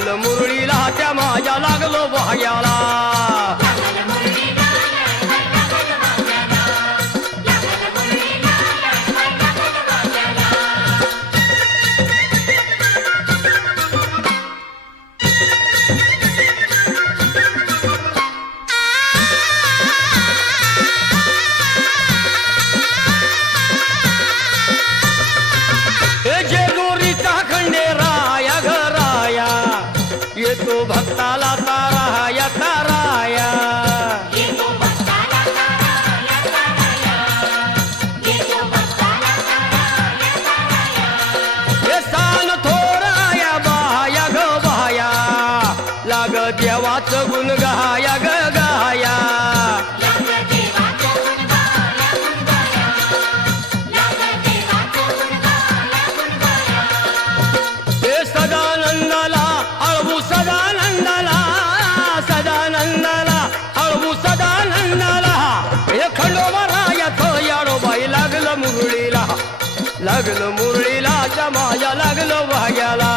लागलं मुरळीला त्या माझ्या लागलो वाह्याला जीवाच गुण गाया ग गाया. हे सदानंदाला सदानंदाला सदानंदाला सदानंदाला. लागलं मुरळीला लागलं मुरळीला माया लागलं वाग्याला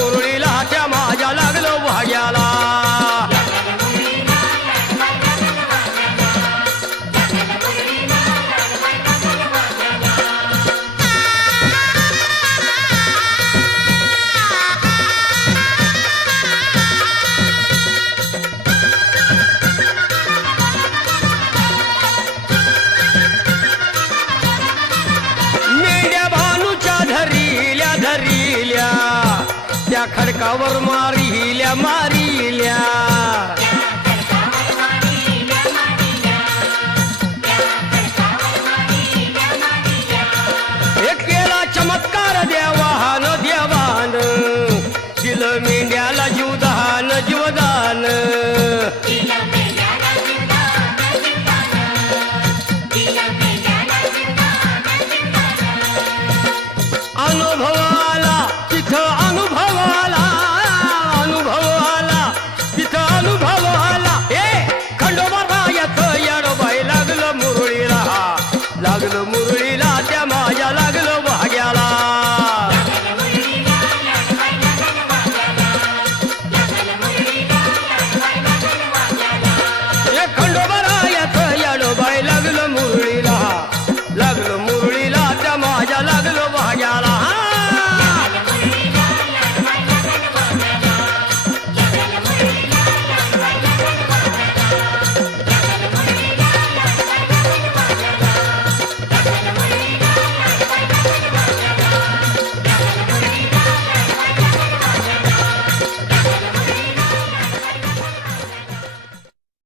amor അവർ മാറിയില്ല മാ